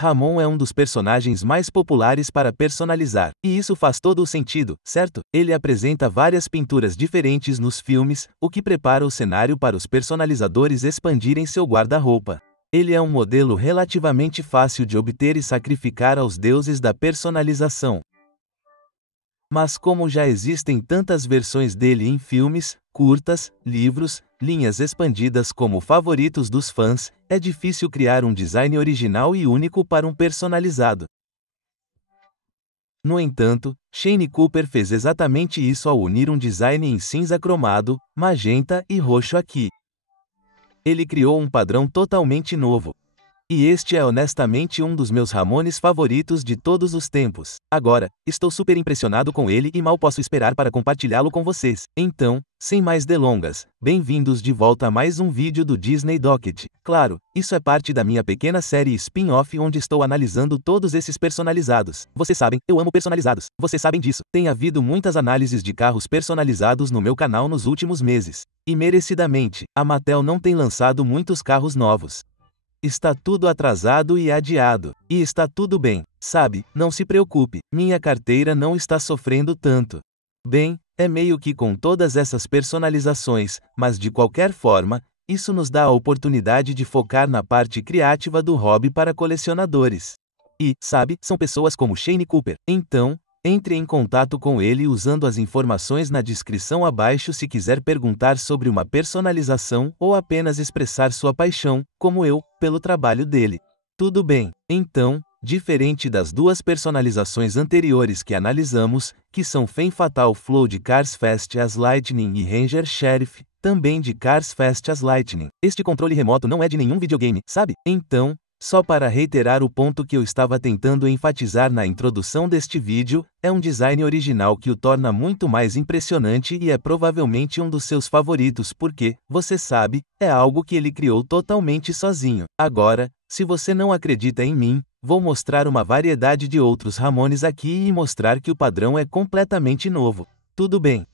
Ramon é um dos personagens mais populares para personalizar, e isso faz todo o sentido, certo? Ele apresenta várias pinturas diferentes nos filmes, o que prepara o cenário para os personalizadores expandirem seu guarda-roupa. Ele é um modelo relativamente fácil de obter e sacrificar aos deuses da personalização. Mas como já existem tantas versões dele em filmes, curtas, livros, linhas expandidas como favoritos dos fãs, é difícil criar um design original e único para um personalizado. No entanto, Shane Cooper fez exatamente isso ao unir um design em cinza cromado, magenta e roxo aqui. Ele criou um padrão totalmente novo. E este é honestamente um dos meus Ramones favoritos de todos os tempos. Agora, estou super impressionado com ele e mal posso esperar para compartilhá-lo com vocês. Então, sem mais delongas, bem-vindos de volta a mais um vídeo do Disney Docket. Claro, isso é parte da minha pequena série spin-off onde estou analisando todos esses personalizados. Vocês sabem, eu amo personalizados. Vocês sabem disso. Tem havido muitas análises de carros personalizados no meu canal nos últimos meses. E merecidamente, a Mattel não tem lançado muitos carros novos. Está tudo atrasado e adiado. E está tudo bem, sabe? Não se preocupe, minha carteira não está sofrendo tanto. Bem, é meio que com todas essas personalizações, mas de qualquer forma, isso nos dá a oportunidade de focar na parte criativa do hobby para colecionadores. E, sabe, são pessoas como Shane Cooper. Então, entre em contato com ele usando as informações na descrição abaixo se quiser perguntar sobre uma personalização ou apenas expressar sua paixão, como eu, pelo trabalho dele. Tudo bem, então, diferente das duas personalizações anteriores que analisamos, que são Femme Fatale Flow de Cars Fast as Lightning e Ranger Sheriff, também de Cars Fast as Lightning, este controle remoto não é de nenhum videogame, sabe? Então, só para reiterar o ponto que eu estava tentando enfatizar na introdução deste vídeo, é um design original que o torna muito mais impressionante e é provavelmente um dos seus favoritos porque, você sabe, é algo que ele criou totalmente sozinho. Agora, se você não acredita em mim, vou mostrar uma variedade de outros Ramones aqui e mostrar que o padrão é completamente novo. Tudo bem?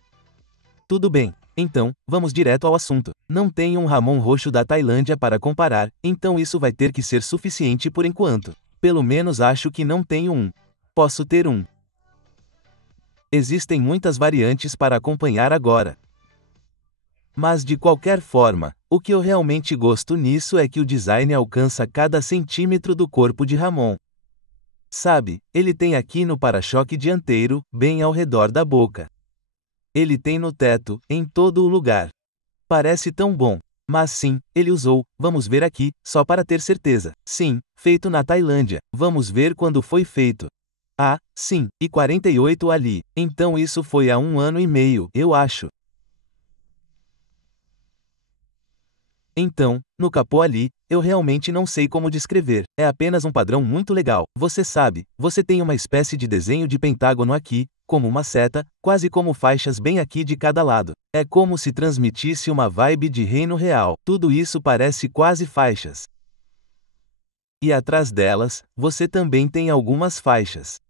Tudo bem. Então, vamos direto ao assunto. Não tenho um Ramon roxo da Tailândia para comparar, então isso vai ter que ser suficiente por enquanto. Pelo menos acho que não tenho um. Posso ter um. Existem muitas variantes para acompanhar agora. Mas de qualquer forma, o que eu realmente gosto nisso é que o design alcança cada centímetro do corpo de Ramon. Sabe, ele tem aqui no para-choque dianteiro, bem ao redor da boca. Ele tem no teto, em todo o lugar. Parece tão bom. Mas sim, ele usou, vamos ver aqui, só para ter certeza. Sim, feito na Tailândia, vamos ver quando foi feito. Ah, sim, e 48 ali. Então isso foi há 1 ano e meio, eu acho. Então, no capô ali, eu realmente não sei como descrever. É apenas um padrão muito legal. Você sabe, você tem uma espécie de desenho de pentágono aqui, como uma seta, quase como faixas bem aqui de cada lado. É como se transmitisse uma vibe de reino real. Tudo isso parece quase faixas. E atrás delas, você também tem algumas faixas.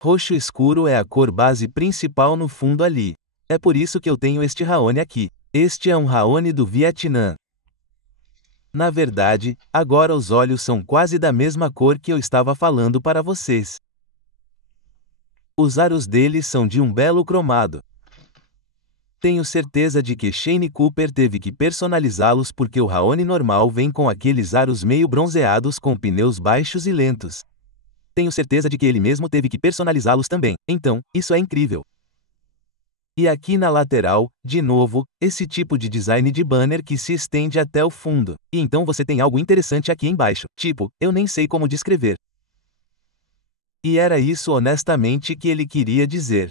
Roxo escuro é a cor base principal no fundo ali. É por isso que eu tenho este Raone aqui. Este é um Raone do Vietnã. Na verdade, agora os olhos são quase da mesma cor que eu estava falando para vocês. Os aros deles são de um belo cromado. Tenho certeza de que Shane Cooper teve que personalizá-los porque o Raone normal vem com aqueles aros meio bronzeados com pneus baixos e lentos. Tenho certeza de que ele mesmo teve que personalizá-los também, então, isso é incrível. E aqui na lateral, de novo, esse tipo de design de banner que se estende até o fundo. E então você tem algo interessante aqui embaixo, tipo, eu nem sei como descrever. E era isso honestamente que ele queria dizer.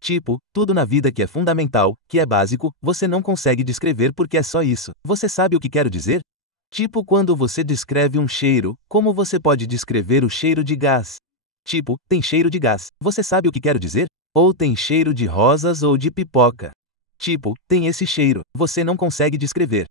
Tipo, tudo na vida que é fundamental, que é básico, você não consegue descrever porque é só isso. Você sabe o que quero dizer? Tipo quando você descreve um cheiro, como você pode descrever o cheiro de gás? Tipo, tem cheiro de gás, você sabe o que quero dizer? Ou tem cheiro de rosas ou de pipoca. Tipo, tem esse cheiro, você não consegue descrever.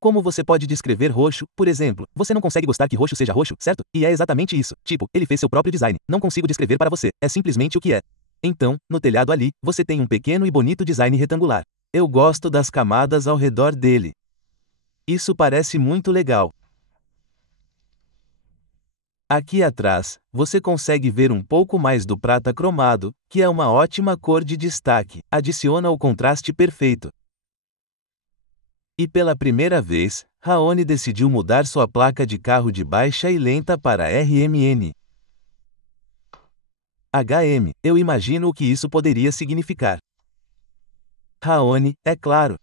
Como você pode descrever roxo, por exemplo? Você não consegue gostar que roxo seja roxo, certo? E é exatamente isso. Tipo, ele fez seu próprio design. Não consigo descrever para você, é simplesmente o que é. Então, no telhado ali, você tem um pequeno e bonito design retangular. Eu gosto das camadas ao redor dele. Isso parece muito legal. Aqui atrás, você consegue ver um pouco mais do prata cromado, que é uma ótima cor de destaque, adiciona o contraste perfeito. E pela primeira vez, Raoni decidiu mudar sua placa de carro de baixa e lenta para RMN. HM, eu imagino o que isso poderia significar. Raoni, é claro.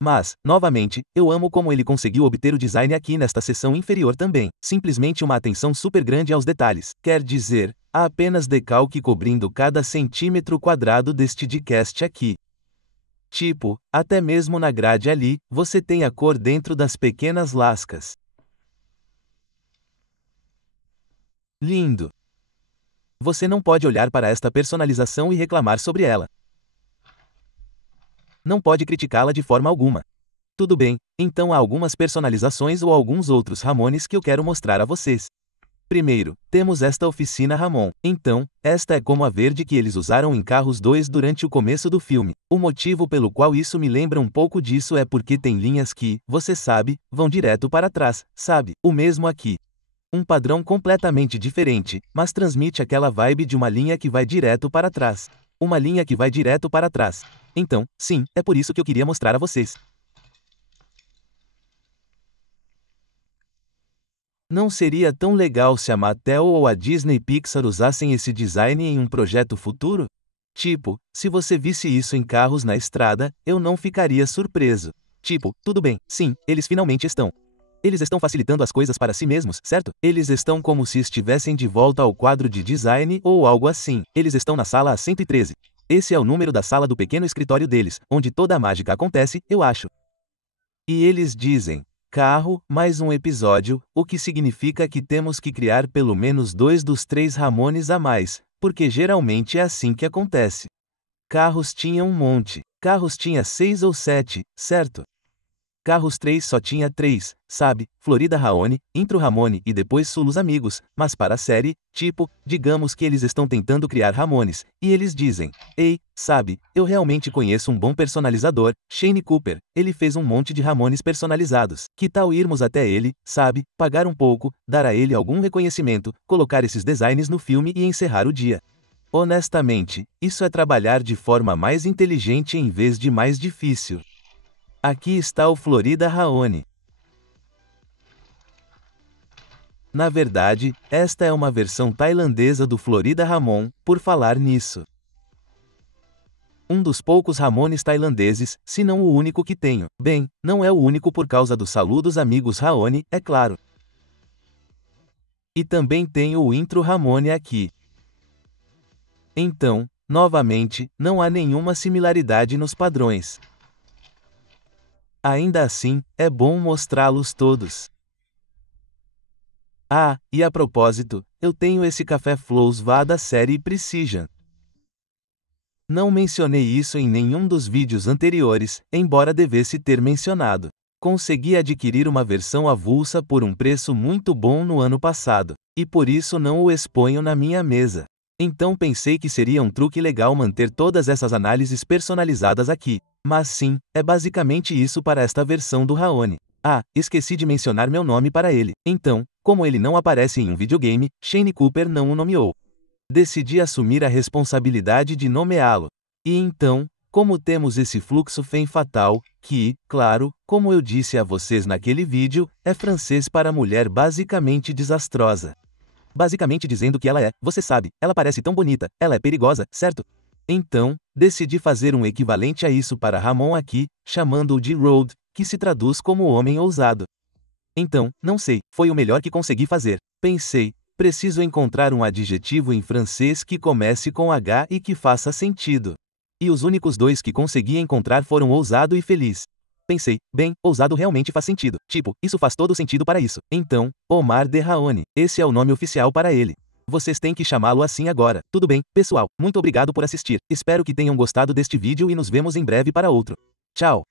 Mas, novamente, eu amo como ele conseguiu obter o design aqui nesta seção inferior também. Simplesmente uma atenção super grande aos detalhes. Quer dizer, há apenas decalque cobrindo cada centímetro quadrado deste diecast aqui. Tipo, até mesmo na grade ali, você tem a cor dentro das pequenas lascas. Lindo! Você não pode olhar para esta personalização e reclamar sobre ela. Não pode criticá-la de forma alguma. Tudo bem, então há algumas personalizações ou alguns outros Ramones que eu quero mostrar a vocês. Primeiro, temos esta oficina Ramon. Então, esta é como a verde que eles usaram em Carros 2 durante o começo do filme. O motivo pelo qual isso me lembra um pouco disso é porque tem linhas que, você sabe, vão direto para trás, sabe? O mesmo aqui. Um padrão completamente diferente, mas transmite aquela vibe de uma linha que vai direto para trás. Uma linha que vai direto para trás. Então, sim, é por isso que eu queria mostrar a vocês. Não seria tão legal se a Mattel ou a Disney Pixar usassem esse design em um projeto futuro? Tipo, se você visse isso em carros na estrada, eu não ficaria surpreso. Tipo, tudo bem, sim, eles finalmente estão. Eles estão facilitando as coisas para si mesmos, certo? Eles estão como se estivessem de volta ao quadro de design ou algo assim. Eles estão na sala A113. Esse é o número da sala do pequeno escritório deles, onde toda a mágica acontece, eu acho. E eles dizem: carro, mais um episódio, o que significa que temos que criar pelo menos 2 dos 3 Ramones a mais, porque geralmente é assim que acontece. Carros tinha um monte. Carros tinha 6 ou 7, certo? Carros 3 só tinha 3, sabe? Florida Raoni, Intro Ramone e depois Sulos Amigos, mas para a série, tipo, digamos que eles estão tentando criar Ramones, e eles dizem: ei, sabe, eu realmente conheço um bom personalizador, Shane Cooper, ele fez um monte de Ramones personalizados. Que tal irmos até ele, sabe, pagar um pouco, dar a ele algum reconhecimento, colocar esses designs no filme e encerrar o dia? Honestamente, isso é trabalhar de forma mais inteligente em vez de mais difícil. Aqui está o Florida Raoni. Na verdade, esta é uma versão tailandesa do Florida Ramon, por falar nisso. Um dos poucos Ramones tailandeses, se não o único que tenho. Bem, não é o único por causa do Saludos Amigos Raoni, é claro. E também tenho o Intro Ramone aqui. Então, novamente, não há nenhuma similaridade nos padrões. Ainda assim, é bom mostrá-los todos. Ah, e a propósito, eu tenho esse café Flows VA da série Precision. Não mencionei isso em nenhum dos vídeos anteriores, embora devesse ter mencionado. Consegui adquirir uma versão avulsa por um preço muito bom no ano passado, e por isso não o exponho na minha mesa. Então pensei que seria um truque legal manter todas essas análises personalizadas aqui. Mas sim, é basicamente isso para esta versão do Raoni. Ah, esqueci de mencionar meu nome para ele. Então, como ele não aparece em um videogame, Shane Cooper não o nomeou. Decidi assumir a responsabilidade de nomeá-lo. E então, como temos esse fluxo femme fatal, que, claro, como eu disse a vocês naquele vídeo, é francês para mulher basicamente desastrosa. Basicamente dizendo que ela é, você sabe, ela parece tão bonita, ela é perigosa, certo? Então, decidi fazer um equivalente a isso para Ramon aqui, chamando-o de Road, que se traduz como homem ousado. Então, não sei, foi o melhor que consegui fazer. Pensei, preciso encontrar um adjetivo em francês que comece com H e que faça sentido. E os únicos 2 que consegui encontrar foram ousado e feliz. Pensei, bem, ousado realmente faz sentido. Tipo, isso faz todo sentido para isso. Então, Omar de Raoni, esse é o nome oficial para ele. Vocês têm que chamá-lo assim agora. Tudo bem, pessoal, muito obrigado por assistir. Espero que tenham gostado deste vídeo e nos vemos em breve para outro. Tchau!